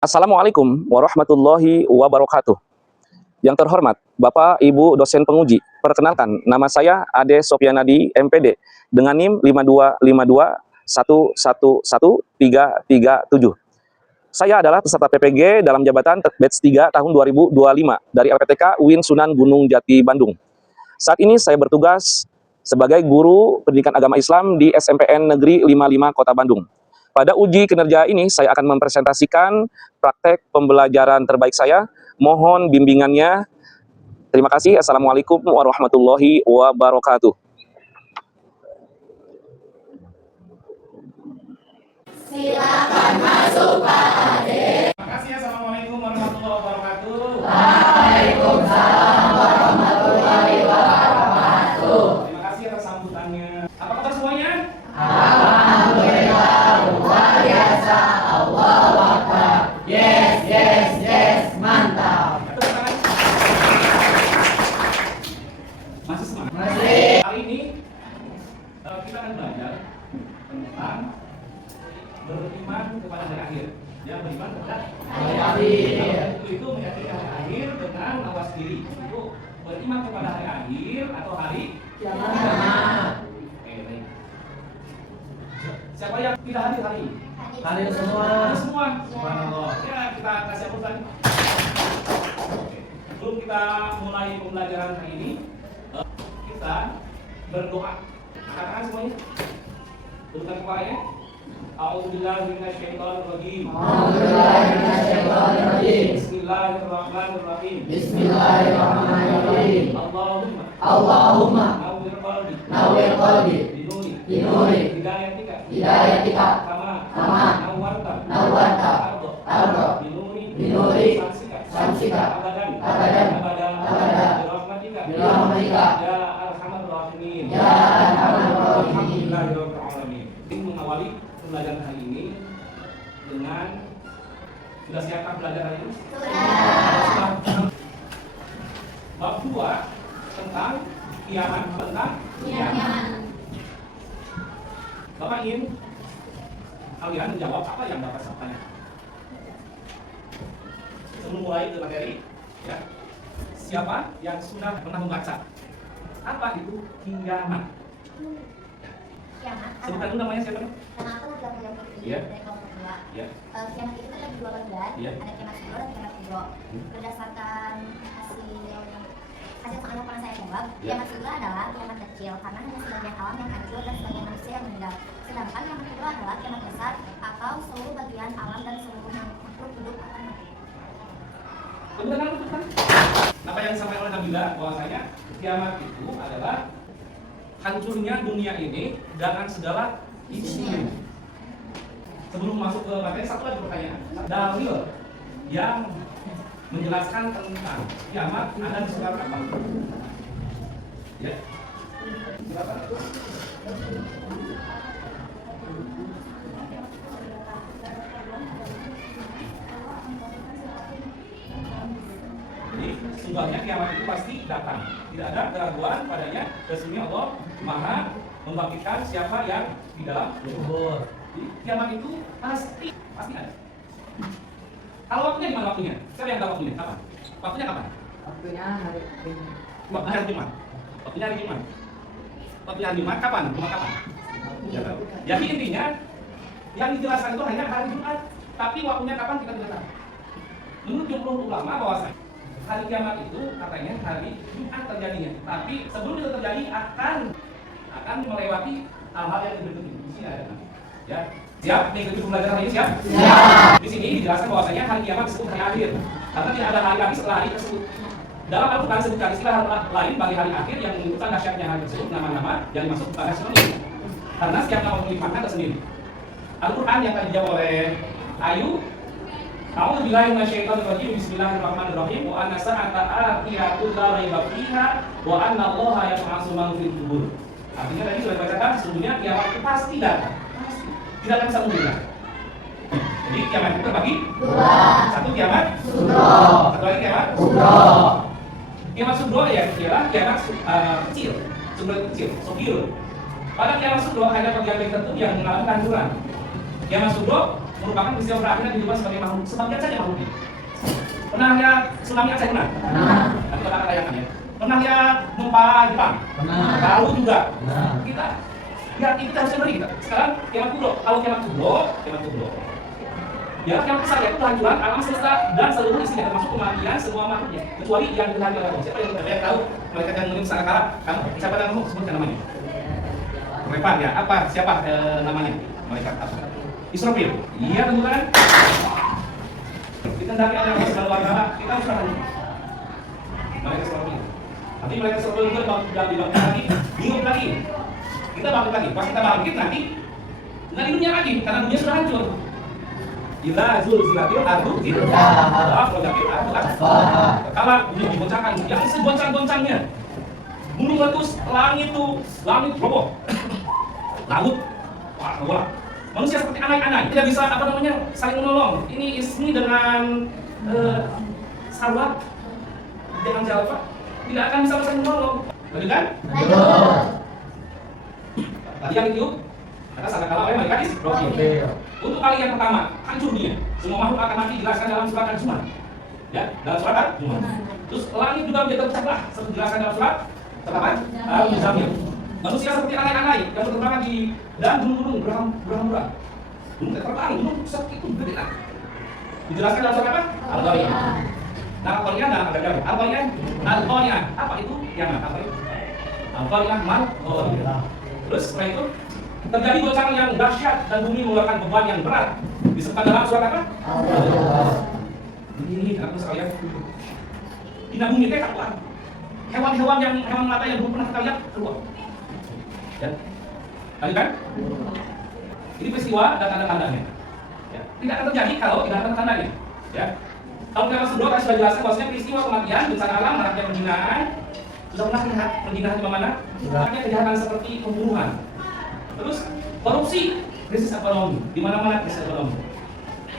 Assalamualaikum warahmatullahi wabarakatuh. Yang terhormat Bapak Ibu dosen penguji, perkenalkan nama saya Ade Sopyanadi MPD dengan NIM 52521111337. Saya adalah peserta PPG dalam jabatan batch 3 tahun 2025 dari LPTK UIN Sunan Gunung Jati Bandung. Saat ini saya bertugas sebagai guru pendidikan agama Islam di SMPN Negeri 55 Kota Bandung. Pada uji kinerja ini, saya akan mempresentasikan praktek pembelajaran terbaik saya. Mohon bimbingannya. Terima kasih. Assalamualaikum warahmatullahi wabarakatuh. Silakan masuk Pak Ade. Terima kasih. Assalamualaikum warahmatullahi wabarakatuh. Waalaikumsalam warahmatullahi wabarakatuh. Terima kasih atas sambutannya. Apa kabar semuanya? Alhamdulillah, luar biasa. Allahu Akbar. Yes, yes, yes, mantap. Tepuk tangan. Masih semangat? Masih. Kali ini kita akan belajar tentang beriman kepada hari akhir. Ya, beriman kepada Hari akhir. Itu meyakini hari akhir dengan awas diri. Itu beriman kepada hari akhir atau hari Kiamat. Oke, baik. Siapa yang tidak hadir hari ini? Hadir semua. Hadir semua. Subhanallah. Ya, kita kasih ampun tadi. Oke. Sebelum kita mulai pembelajaran hari ini, kita berdoa. Katakan semuanya. Tundukkan kepalanya. A'udzubillahi minasyaitonirrajim. A'udzubillahi Bismillahirrahmanirrahim. Bismillahirrahmanirrahim. Allahumma Allahumma nawwir qalbi nawwir qalbi binuri hidayatika hidayatika kama nawwarta ardo binuri samsika abadan birahmatika ya arhamar rahimin. ya arhamar rahimin. Alhamdulillahirabbil alamin. Ingin mengawali pembelajaran hari ini dengan sudah siapkah belajar hari ini? Sudah. Bab 2 tentang kiamat, Bapak ingin kalian menjawab apa yang Bapak sampaikan. Sebelum mulai ke materi, ya, siapa yang sudah pernah membaca apa itu kiamat? Kiamat. Sebutkan dulu namanya siapa? Karena aku lagi belajar putri Iya. dari kelompok kedua. Ya. Kiamat itu kan ada dua bagian. Iya. Ada kiamat kubro dan kiamat kubro. Berdasarkan hasil soal yang pernah saya jawab, Iya. kiamat kubro adalah kiamat kecil karena hanya sebagian alam yang hancur dan sebagian manusia yang meninggal. Sedangkan kiamat kubro adalah kiamat besar atau seluruh bagian alam dan seluruh makhluk hidup akan mati. Betul. Apa yang disampaikan oleh Nabila bahwasanya kiamat itu adalah hancurnya dunia ini dengan segala isinya. Sebelum masuk ke materi, satu lagi pertanyaan. Dalil yang menjelaskan tentang kiamat ada di surat apa? Ya. Surat apa? Jadi sesungguhnya kiamat itu pasti datang. Tidak ada keraguan padanya. Sesungguhnya Allah Maha membangkitkan siapa yang di dalam kubur. Jadi kiamat itu pasti ada. Kalau waktunya gimana waktunya? Siapa yang tahu waktunya? Kapan? Waktunya kapan? Waktunya hari ini. Waktunya hari Jumat. Waktunya hari Jumat. Waktunya hari Jumat kapan? Jumat kapan? Ya, tahu. Jadi intinya yang dijelaskan itu hanya hari Jumat. Tapi waktunya kapan kita tidak tahu. Menurut jumhur ulama bahwasanya hari kiamat itu katanya hari Jumat terjadinya. Tapi sebelum itu terjadi akan melewati hal-hal yang berikut ini. Di sini ada. Ya. Siap? Mengikuti pembelajaran hari ini siap? Siap. Di sini dijelaskan bahwasanya hari kiamat disebut hari akhir. Karena tidak ada hari lagi setelah hari tersebut. Dalam Al-Quran disebutkan istilah lain bagi hari akhir yang menunjukkan dahsyatnya hari tersebut, nama-nama yang dimaksud pada sinonim. Karena setiap nama memiliki makna tersendiri. Al-Quran yang tadi dijawab oleh Ayu, A'udzubillahi minasyaitonirrajim. Bismillahirrahmanirrahim. Wa anna sa'ata atiyatun la raiba fiha wa anna Allaha yab'atsu man fil qubur. Artinya tadi sudah dibacakan, sesungguhnya kiamat itu pasti datang. Pasti. Tidak akan bisa menunda. Jadi kiamat itu terbagi Dua. satu kiamat Sugro. satu lagi kiamat Kubro. kiamat sugro ya ialah kiamat kecil, sugro kecil, sugiro. Pada kiamat sugro hanya bagian tertentu yang mengalami kehancuran. Kiamat sugro merupakan peristiwa berakhirnya kehidupan sebagai makhluk, sebagian saja makhluknya. Pernah lihat tsunami Aceh? Pernah? Nanti kita akan tanyakan ya. Pernah lihat gempa Jepang? Tahu juga. Kita lihat itu harus beri kita. Sekarang kiamat kubro. Kalau kiamat kubro, ya kiamat besar yaitu kehancuran alam semesta dan seluruh isinya termasuk kematian semua makhluknya kecuali yang dikehendaki oleh Allah. Siapa yang tidak tahu? Mereka yang mungkin sangkakala. Kamu siapa namamu? Sebutkan namanya. Repan ya. Apa? Siapa namanya? Mereka apa? Israfil. Iya tentu kan? Dikehendaki oleh Allah Subhanahu wa taala, kita harus tahu. Mereka Israfil. Nanti mereka Israfil itu dibangkit lagi, hidup lagi. Kita bangkit lagi. Pas kita bangkit nanti nggak di dunia lagi karena dunia sudah hancur. Ila zulzilatil ardu zilzalaha wa zilzatil ardu asfaha. Kala bumi digoncangkan yang segoncang-goncangnya. Bumi meletus, langit roboh. Laut wah. Manusia seperti anak-anak tidak bisa saling menolong. Ini Ismi dengan Salwa dengan Jalfa tidak akan bisa saling menolong. Betul kan? Tadi yang itu kata sangkakala oleh malaikat Israfil. Untuk kali yang pertama, hancur dunia. Semua makhluk akan mati dijelaskan dalam surat Al-Zumar. Ya, dalam surat Al-Zumar. Terus langit juga menjadi terpecah belah seperti dijelaskan dalam surat Al-Muzammil. Manusia seperti anak-anak yang berterbangan di dan gunung-gunung berhamburan. Gunung terbang, gunung seperti itu gede lah. Dijelaskan dalam surat apa? Al-Qariyah. Nah, Al-Qariyah dan Al-Qariyah. Al-Qariyah. Apa itu? Yang apa itu? Al-Qariyah Mal-Qariyah. Terus setelah itu terjadi goncangan yang dahsyat dan bumi mengeluarkan beban yang berat. Disertai dalam surat apa? Ini aku sekalian. Bina bumi itu keluar. Hewan mata yang belum pernah kita lihat keluar. Ya. Tadi kan? Ini peristiwa dan tanda-tandanya. Ya. Tidak akan terjadi kalau tidak ada tanda-tandanya. Ya. Kalau kita masuk dulu, sudah jelaskan bahwasanya peristiwa kematian, bencana alam, maraknya perjinahan. Sudah pernah lihat perjinahan di mana? Maraknya kejahatan seperti pembunuhan. Terus korupsi, krisis ekonomi, di mana-mana krisis ekonomi.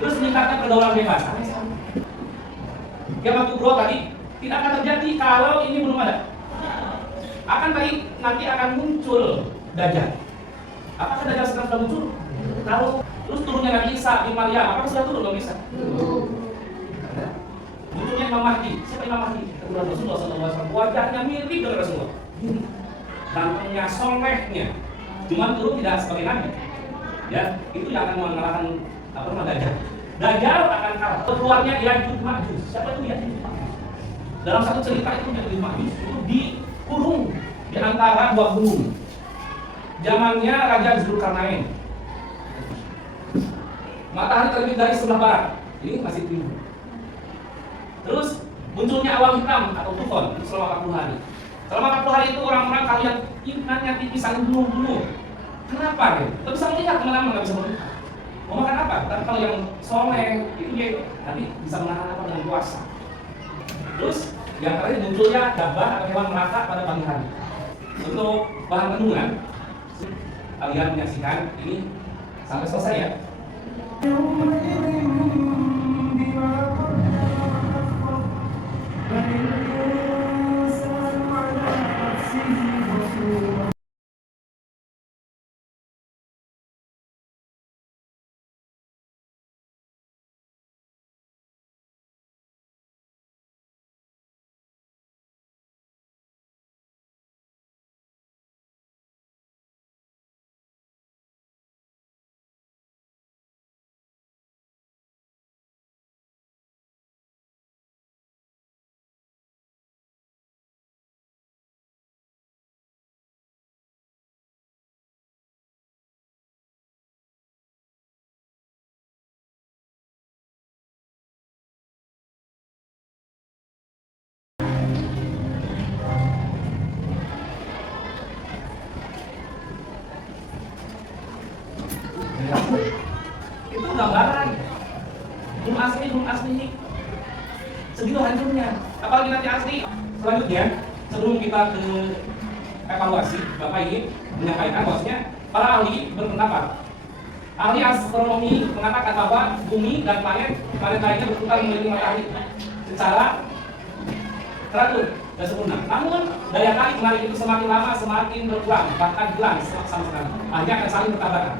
Terus meningkatnya pergaulan bebas. Kiamat kubro tadi tidak akan terjadi kalau ini belum ada. Nanti akan muncul Dajjal. Apakah Dajjal sekarang sudah muncul? Kalau terus turunnya Nabi Isa bin Maryam, apakah sudah turun Nabi Isa? Munculnya Imam Mahdi. Siapa Imam Mahdi? Keturunan Rasulullah SAW. Wajahnya mirip dengan Rasulullah. Gantengnya, solehnya. Cuma turun tidak sebagai nabi. Ya, itu yang akan mengalahkan Dajjal. Dajjal akan kalah. Keluarnya Ya'juj Ma'juj. Siapa itu Ya'juj Ma'juj? Dalam satu cerita itu Ya'juj Ma'juj itu dikurung di antara dua gunung. Zamannya Raja Zulkarnain. Matahari terbit dari sebelah barat. Ini masih timur. Terus munculnya awan hitam atau tufon selama 40 hari. Selama 40 hari itu orang-orang kalian imannya tipis saling bunuh-bunuh. Kenapa? Tidak bisa melihat kemana-mana, nggak bisa melihat. Mau makan apa? Tapi kalau yang soleh itu dia nanti bisa menahan apa dengan puasa. Terus yang terakhir munculnya dabah atau hewan melata pada pagi hari. Untuk bahan renungan, kalian menyaksikan ini sampai selesai ya. Itu gambaran belum asli segitu hancurnya, apalagi nanti asli. Selanjutnya sebelum kita ke evaluasi, Bapak ini menyampaikan bahwasanya para ahli berpendapat, ahli astronomi mengatakan bahwa bumi dan planet lainnya berputar mengelilingi matahari secara teratur dan sempurna. Namun daya tarik kemarin itu semakin lama semakin berkurang, bahkan hilang sama sekali. Akhirnya akan saling bertabrakan.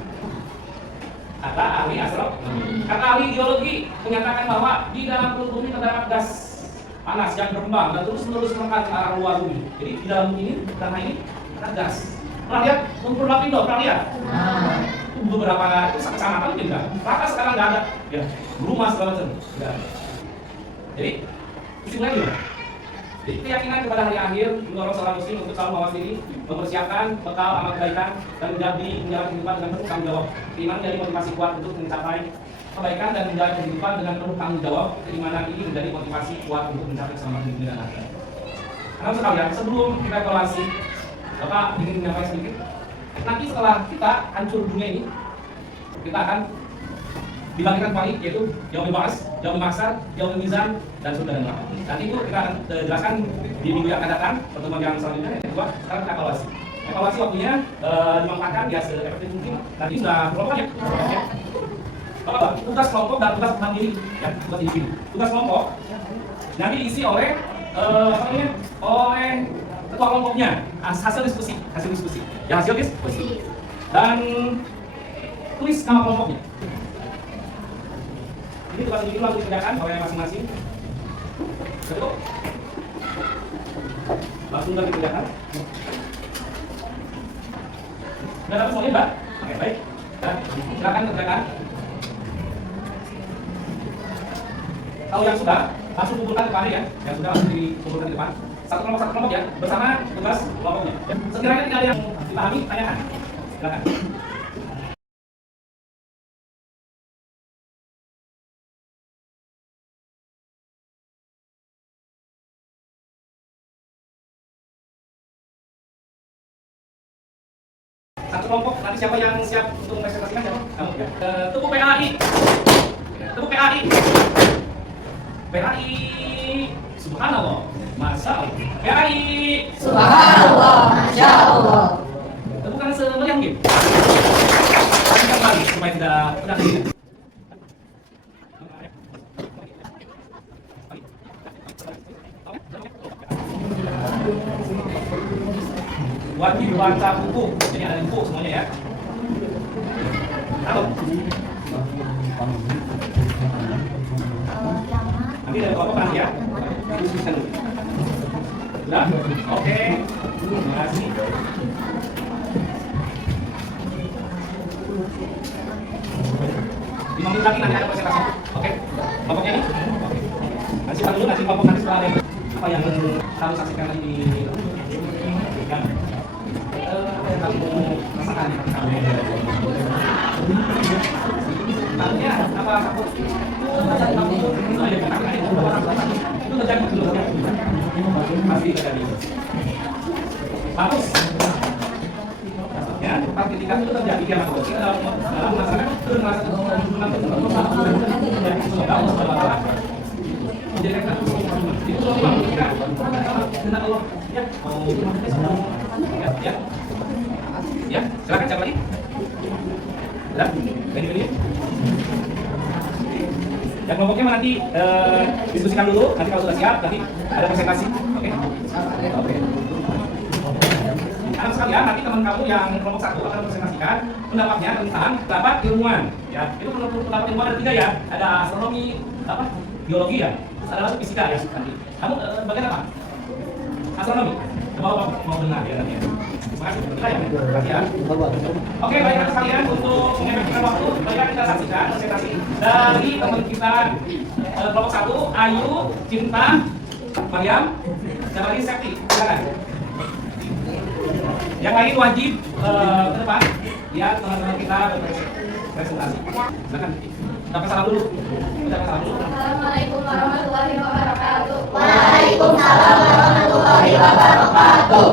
Kata ahli astronomi. Kata ahli geologi menyatakan bahwa di dalam perut bumi terdapat gas panas yang berkembang dan terus-menerus mengangkat ke arah luar bumi. Jadi di dalam ini, tanah ini ada gas. Pernah lihat lumpur lapindo? Pernah lihat? Beberapa kecamatan mungkin enggak. Rata sekarang nggak ada. Ya, rumah segala macam. Nggak ada. Jadi kesimpulannya gimana? Jadi keyakinan kepada hari akhir mendorong seorang muslim untuk selalu mawas diri, mempersiapkan bekal amal kebaikan dan menjadi menjalani kehidupan dengan penuh tanggung jawab. Keimanan menjadi motivasi kuat untuk mencapai kebaikan dan menjalani kehidupan dengan penuh tanggung jawab. Keimanan ini menjadi motivasi kuat untuk mencapai keselamatan dunia dan akhirat. Karena sekalian, sebelum kita evaluasi, Bapak ingin menyampaikan sedikit. Nanti setelah kita hancur dunia ini, kita akan dibangkitkan kembali, yaitu yaumul ba'ats, yaumul mahsyar, yaumul mizan, dan surga dan neraka. Nanti itu kita akan jelaskan di minggu yang akan datang, pertemuan yang selanjutnya. Yang kedua, sekarang kita evaluasi. Evaluasi waktunya dimanfaatkan ya se-efektif mungkin. Nanti sudah kelompok ya. Bapak, tugas kelompok dan tugas mandiri, ya, tugas individu. Tugas kelompok nanti diisi oleh oleh ketua kelompoknya, hasil diskusi, ya hasil diskusi, dan tulis nama kelompoknya. Ini tugas individu langsung dikerjakan oleh masing-masing. Cukup? Langsung dikerjakan. Sudah dapat semuanya, Mbak? Oke, baik. Nah, silakan kerjakan. Kalau yang sudah, langsung kumpulkan ke depan ya. Yang sudah langsung dikumpulkan ke depan. Satu kelompok ya, bersama tugas kelompoknya. Sekiranya tidak ada yang dipahami, tanyakan. Silakan. Satu kelompok, nanti siapa yang siap untuk mempresentasikan siapa? Kamu ya. Tepuk PAI. Tepuk PAI. PAI. Subhanallah. Masya Allah. PAI. Subhanallah, Masya Allah. Tepukan semeriah mungkin. Lanjutkan lagi supaya tidak tidak. Wajib baca buku, jadi ada buku semuanya ya. Halo. Nanti dari kelompok nanti ya. Diskusikan dulu. Sudah? Oke. Terima kasih. Lima menit lagi nanti ada presentasi. Oke. Kelompoknya ini. Oke. Nanti simpan dulu, nanti kelompok nanti setelah ada apa yang harus saksikan lagi di apa yang kamu rasakan di hati kamu? Tanya apa kamu? Itu terjadi belum? Pasti terjadi. Bagus. Ya, pas ketika itu terjadi dia masuk kita dalam masyarakat itu merasa menjadikan itu loh kita kena Allah ya mau ya silakan siapa lagi ya ini yang kelompoknya nanti diskusikan dulu nanti kalau sudah siap nanti ada presentasi oke anak sekalian nanti teman kamu yang kelompok 1 akan presentasikan pendapatnya tentang pendapat ilmuwan ya itu pendapat ilmuwan ada 3 ya ada astronomi apa biologi ya ada lagi fisika ya nanti kamu bagian apa astronomi coba mau dengar ya nanti terima kasih ya oke baik anak sekalian untuk mengefektifkan waktu baiklah kita saksikan presentasi dari teman kita kelompok 1 Ayu Cinta Mariam dan lagi Septi silakan yang lain wajib ke depan ya teman-teman kita berpresentasi silakan dapat salam dulu Assalamualaikum warahmatullahi wabarakatuh. Waalaikumsalam warahmatullahi wabarakatuh.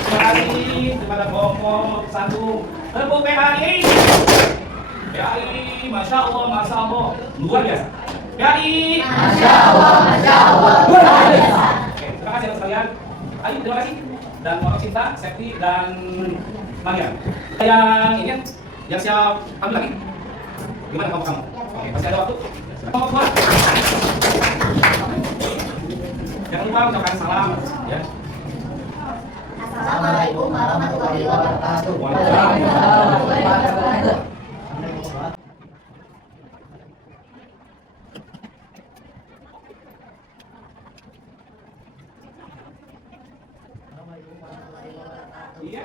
Terima kasih kepada kelompok 1 tepuk PAI. PAI, Masya Allah, luar biasa. PAI, Masya Allah, luar biasa. Oke, terima kasih sekalian. Ayo, terima kasih. Dan Pondok Cinta, Septi, dan Mariam. Yang ini, yang siap ambil lagi. Gimana kelompok kamu? Oke, masih ada waktu. Kelompok 2. berdua ucapkan salam ya. Assalamualaikum warahmatullahi wabarakatuh. Iya.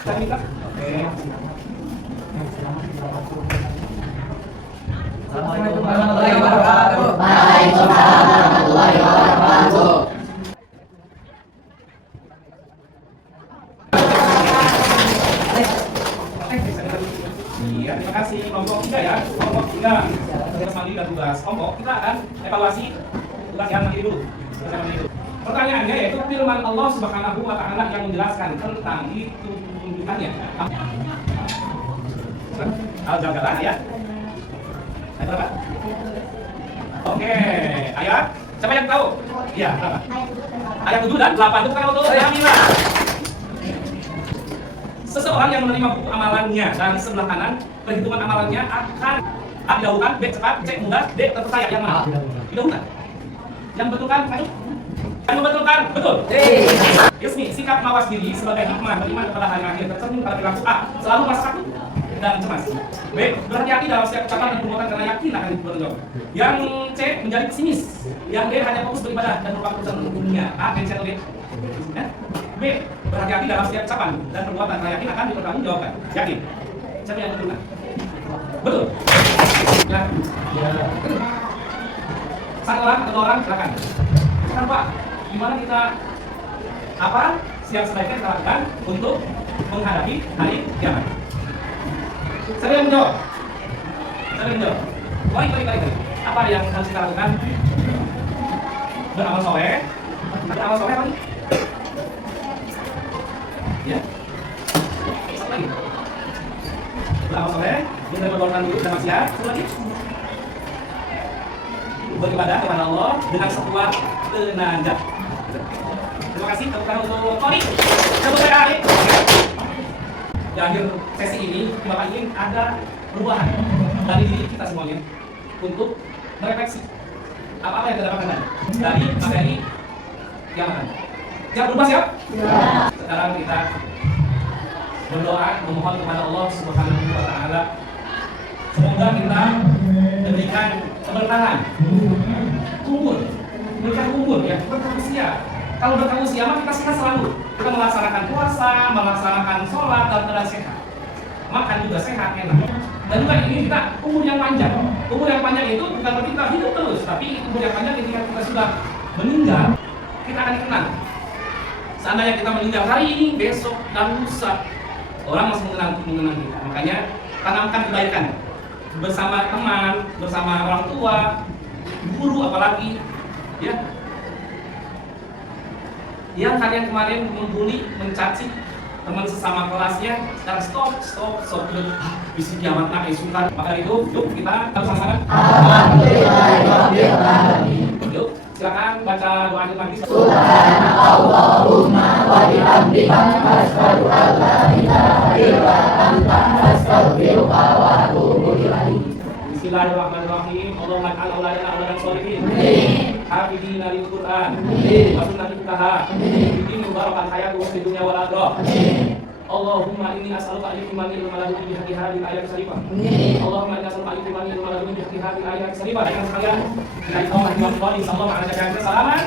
Saya minta. Oke. Assalamualaikum warahmatullahi wabarakatuh. Waalaikumsalam warahmatullahi wabarakatuh. Iya, terima kasih. Kelompok 3 ya. Kelompok 3. Tugas mandiri dan tugas kelompok. Kita akan evaluasi tugas yang mandiri dulu. Tugas yang mandiri dulu. Pertanyaannya yaitu firman Allah Subhanahu wa taala yang menjelaskan tentang itu tuntutannya. Al-Jabbarah ya. Ayat berapa? Oke, ayat. Siapa yang tahu? Iya, berapa? Ayat 7 dan 8 itu kan untuk Yamina. Seseorang yang menerima buku amalannya dan di sebelah kanan perhitungan amalannya akan A didahulukan, B cepat, C mudah, D terpercaya. Yang mana? Didahulukan. Yang betul kan? Yang membetulkan, betul. Yusmi, sikap mawas diri sebagai hikmah beriman kepada hari akhir tercermin pada perilaku A. Selalu merasa takut dan cemas. B. Berhati-hati dalam setiap ucapan dan perbuatan karena yakin akan dipertanggungjawab. Yang C. Menjadi pesimis. Yang D. Hanya fokus beribadah dan merupakan urusan untuk dunia. A. Cancel D. B. Berhati-hati dalam setiap ucapan dan perbuatan karena yakin akan dipertanggungjawabkan. Yakin. Siapa yang betul? Betul. Ya. Satu orang, atau orang, silakan. Silakan Pak. Gimana kita siap sebaiknya kita lakukan untuk menghadapi hari kiamat? Saya yang menjawab. Baik. Apa yang harus kita lakukan? Beramal soleh. Beramal soleh apa nih? Ya. Satu lagi. Beramal soleh. Menerima golongan dulu dan maksiat. Satu lagi. Beribadah kepada Allah dengan sekuat tenaga. Terima kasih tepukan untuk Tony. Tepuk tangan. Di akhir sesi ini, Bapak ingin ada perubahan dari diri kita semuanya untuk merefleksi apa yang kita dapatkan dari materi yang akan. Siap berubah siap? Ya. Sekarang kita berdoa memohon kepada Allah Subhanahu wa taala semoga kita diberikan keberkahan umur, berkah umur ya, berkah usia. Kalau berkah usia maka kita sehat selalu. Kita melaksanakan puasa, melaksanakan sholat dalam keadaan sehat. Makan juga sehat, enak. Dan juga ini kita umur yang panjang. Umur yang panjang itu bukan berarti kita hidup terus, tapi umur yang panjang ketika kita sudah meninggal, kita akan dikenang. Seandainya kita meninggal hari ini, besok dan lusa, orang masih mengenang kita. Makanya tanamkan kebaikan bersama teman, bersama orang tua, guru apalagi, ya. Yang kalian kemarin membuli, mencaci teman sesama kelasnya, sekarang stop dulu. Bisi kiamat nak isukan. Maka itu, yuk kita sama-sama. Alhamdulillahirabbil alamin. Yuk, silakan baca doa lagi. Subhanallahumma wa bihamdika asyhadu an la ilaha illa anta astaghfiruka wa atubu ilaik. Bismillahirrahmanirrahim. Allahumma ij'al auladana auladan sholihin. Hafidina lil Qur'an. Wa sunnati fuqaha. Bikin mubarakan hayatu fid dunya wal akhirah. Allahumma inni as'aluka an yukmina ilma ladunni bi haqqi hadhihi al-ayat as-sarifah. Allahumma inni as'aluka an yukmina ilma ladunni bi haqqi hadhihi al-ayat as-sarifah. Dengan sekalian, kita Allah sallallahu alaihi wasallam.